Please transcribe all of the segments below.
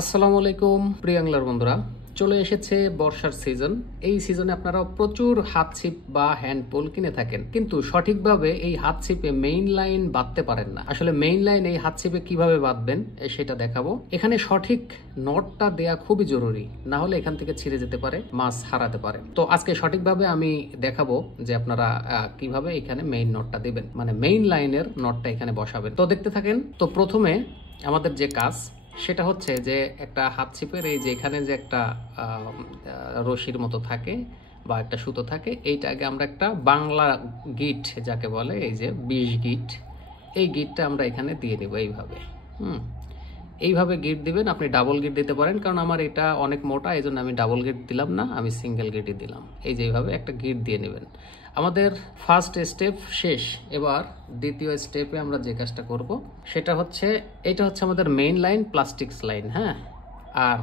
আসসালামু আলাইকুম প্রিয় অ্যাংলার বন্ধুরা, চলে এসেছে বর্ষার সিজন। এই সিজনে আপনারা প্রচুর হাত ছিপ বা হ্যান্ড পোল কিনে থাকেন, কিন্তু সঠিকভাবে এই হাত ছিপে মেইন লাইন বাঁধতে পারেন না। আসলে মেইন লাইন এই হাত ছিপে কিভাবে বাঁধবেন সেটা দেখাবো। এখানে সঠিক নটটা দেয়া খুবই জরুরি, না হলে এখান থেকে ছিঁড়ে যেতে পারে, মাছ হারাতে পারে। তো আজকে সঠিকভাবে আমি দেখাবো যে আপনারা কিভাবে এখানে মেইন নটটা দিবেন, মানে মেইন লাইনের নটটা এখানে বসাবেন। তো দেখতে থাকেন। তো প্রথমে আমাদের যে কাজ সেটা হচ্ছে যে একটা হাত ছিপের এই যে এখানে যে একটা রশির মতো থাকে বা একটা সুতো থাকে, এইটা আগে আমরা একটা বাংলা গিট যাকে বলে, এই যে 20 গিট, এই গিটটা আমরা এখানে দিয়ে দেবো এইভাবে। এইভাবে গিট দিবেন। আপনি ডাবল গিট দিতে পারেন, কারণ আমার এটা অনেক মোটা, এই জন্য আমি ডাবল গিট দিলাম না, আমি সিঙ্গেল গিটই দিলাম। এই যে এইভাবে একটা গিট দিয়ে নেবেন। আমাদের ফার্স্ট স্টেপ শেষ। এবার দ্বিতীয় স্টেপে আমরা যে কাজটা করব সেটা হচ্ছে, এটা হচ্ছে আমাদের মেইন লাইন, প্লাস্টিক্স লাইন। হ্যাঁ, আর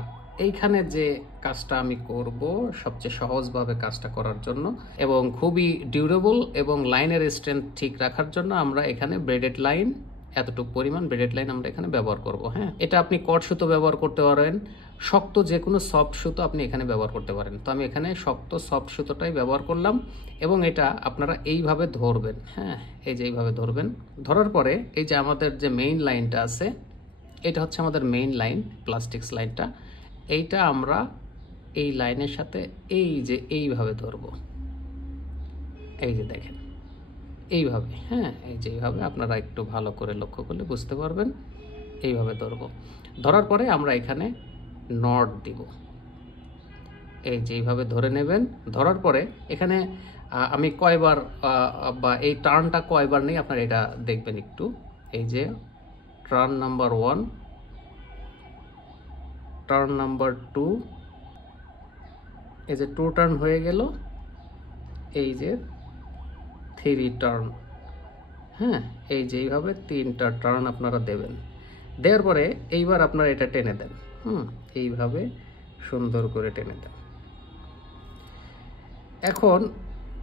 এইখানে যে কাজটা আমি করব সবচেয়ে সহজভাবে কাজটা করার জন্য এবং খুবই ডিউরেবল এবং লাইনের স্ট্রেংথ ঠিক রাখার জন্য আমরা এখানে ব্রেডেড লাইন, এতটুকু পরিমাণ ব্রেডেড লাইন আমরা এখানে ব্যবহার করব। হ্যাঁ, এটা আপনি কট সুতো ব্যবহার করতে পারেন, শক্ত যে কোনো সফট সুতো আপনি এখানে ব্যবহার করতে পারেন। তো আমি এখানে শক্ত সফট সুতোটাই ব্যবহার করলাম এবং এটা আপনারা এইভাবে ধরবেন। হ্যাঁ, এই যে এইভাবে ধরবেন। ধরার পরে এই যে আমাদের যে মেইন লাইনটা আছে, এটা হচ্ছে আমাদের মেইন লাইন, প্লাস্টিক্স লাইনটা। এইটা আমরা এই লাইনের সাথে এই যে এইভাবে ধরবো। এই যে দেখেন এইভাবে। হ্যাঁ, এই যে এইভাবে আপনারা একটু ভালো করে লক্ষ্য করলে বুঝতে পারবেন। এইভাবে ধরবো। ধরার পরে আমরা এখানে নট দিব। এই যে এইভাবে ধরে নেবেন। ধরার পরে এখানে আমি কয়বার বা এই টার্নটা কয়বার নেই আপনারা এটা দেখবেন একটু। এই যে টার্ন নাম্বার 1, টার্ন নাম্বার 2, এই যে 2 টার্ন হয়ে গেল, এই যে 3 টার্ন। হ্যাঁ, এই যে এইভাবে 3টা টার্ন আপনারা দেবেন। দেওয়ার পরে এইবার আপনারা এটা টেনে দেন। এইভাবে সুন্দর করে টেনে দেন। এখন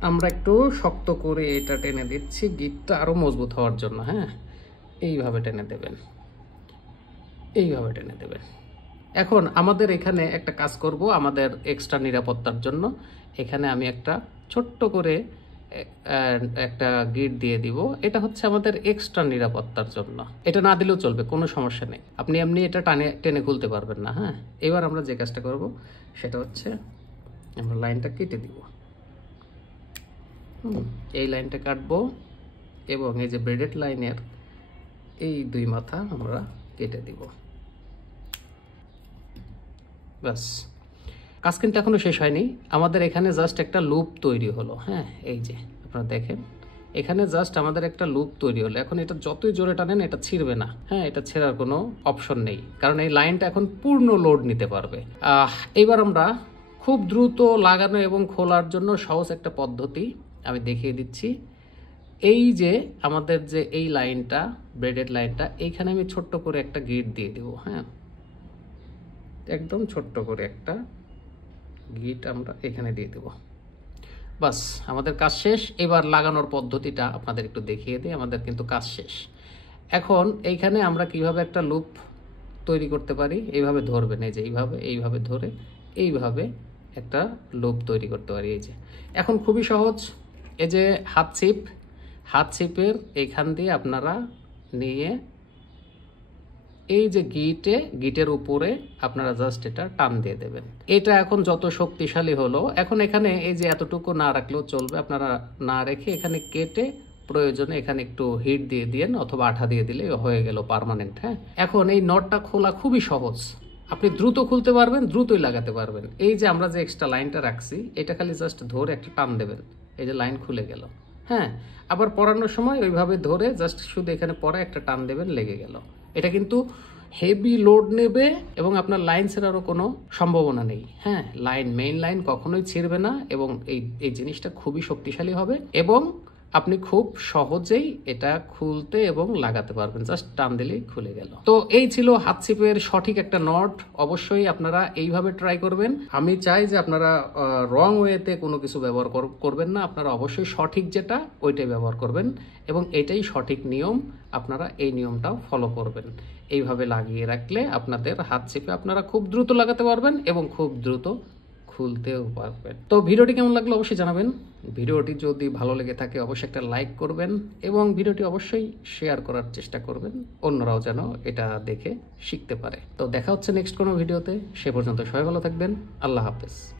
আমরা একটু শক্ত করে এটা টেনে দিচ্ছি, গিটটা আরো মজবুত হওয়ার জন্য। হ্যাঁ, এইভাবে টেনে দেবেন, এইভাবে টেনে দেবেন। এখন আমাদের এখানে একটা কাজ করব, আমাদের এক্সট্রা নিরাপত্তার জন্য এখানে আমি একটা ছোট্ট করে একটা গিট দিয়ে দিব। এটা হচ্ছে আমাদের এক্সট্রা নিরাপত্তার জন্য। এটা না দিলেও চলবে, কোনো সমস্যা নেই, আপনি এমনি এটা টেনে খুলতে পারবেন না। হ্যাঁ, এবার আমরা যে কাজটা করব সেটা হচ্ছে আমরা লাইনটা কেটে দিব। এই লাইনটা কাটবো এবং এই যে ব্রেডেড লাইনের এই 2 মাথা আমরা কেটে দিব। ব্যাস, কাজ কিন্তু এখনো শেষ হয়নি। আমাদের এখানে জাস্ট একটা লুপ তৈরি হলো। হ্যাঁ, এই যে আপনারা দেখেন, এখানে জাস্ট আমাদের একটা লুপ তৈরি হলো। এখন এটা যতই জোরে টানেন এটা ছিঁড়বে না। হ্যাঁ, এটা ছেঁড়ার কোনো অপশন নেই, কারণ এই লাইনটা এখন পূর্ণ লোড নিতে পারবে। এইবার আমরা খুব দ্রুত লাগানো এবং খোলার জন্য সহজ একটা পদ্ধতি আমি দেখিয়ে দিচ্ছি। এই যে আমাদের যে এই লাইনটা, ব্রেডেড লাইনটা, এইখানে আমি ছোট্ট করে একটা গিট দিয়ে দিব। হ্যাঁ, একদম ছোট্ট করে একটা গিট আমরা এখানে দিয়ে দেব। বাস, আমাদের কাজ শেষ। এবার লাগানোর পদ্ধতিটা আপনাদের একটু দেখিয়ে দিই। আমাদের কিন্তু কাজ শেষ। এখন এইখানে আমরা কিভাবে একটা লুপ তৈরি করতে পারি, এইভাবে ধরবেন, এই যে এইভাবে ধরে এইভাবে একটা লুপ তৈরি করতে পারি। এই যে এখন খুবই সহজ। এই যে হাত ছিপের এইখান দিয়ে আপনারা নিয়ে এই যে গিটের উপরে আপনারা জাস্ট এটা টান দিয়ে দেবেন। এটা এখন যত শক্তিশালী হলো, এখন এখানে এই যে এতটুকু না রাখলেও চলবে, আপনারা না রেখে এখানে কেটে প্রয়োজনে এখানে একটু হিট দিয়ে দিয়েন অথবা আঠা দিয়ে দিলে হয়ে গেল পার্মানেন্ট। হ্যাঁ, এখন এই নটটা খোলা খুবই সহজ, আপনি দ্রুত খুলতে পারবেন, দ্রুতই লাগাতে পারবেন। এই যে আমরা যে এক্সট্রা লাইনটা রাখছি, এটা খালি জাস্ট ধরে একটা টান দেবেন, এই যে লাইন খুলে গেল। হ্যাঁ, আবার পরানোর সময় ওইভাবে ধরে জাস্ট শুধু এখানে পরে একটা টান দেবেন, লেগে গেল। এটা কিন্তু হেভি লোড নেবে এবং আপনার লাইন ছেড়ারও কোনো সম্ভাবনা নেই। হ্যাঁ, মেইন লাইন কখনোই ছিঁড়বে না এবং এই জিনিসটা খুবই শক্তিশালী হবে এবং আপনি খুব সহজেই এটা খুলতে এবং লাগাতে পারবেন, জাস্ট টান দিলেই খুলে গেল। তো এই ছিল হাত ছিপের সঠিক একটা নট। অবশ্যই আপনারা এইভাবে ট্রাই করবেন। আমি চাই যে আপনারা রং ওয়েতে কোনো কিছু ব্যবহার করবেন না, আপনারা অবশ্যই সঠিক যেটা ওইটাই ব্যবহার করবেন এবং এটাই সঠিক নিয়ম, আপনারা এই নিয়মটাও ফলো করবেন। এইভাবে লাগিয়ে রাখলে আপনাদের হাত ছিপে আপনারা খুব দ্রুত লাগাতে পারবেন এবং খুব দ্রুত খুলতেও পারবেন। তো ভিডিওটি কেমন লাগলো অবশ্যই জানাবেন। ভিডিওটি যদি ভালো লেগে থাকে অবশ্যই একটা লাইক করবেন এবং ভিডিওটি অবশ্যই শেয়ার করার চেষ্টা করবেন, অন্যরাও যেন এটা দেখে শিখতে পারে। তো দেখা হচ্ছে নেক্সট কোনো ভিডিওতে, সে পর্যন্ত সবাই ভালো থাকবেন। আল্লাহ হাফেজ।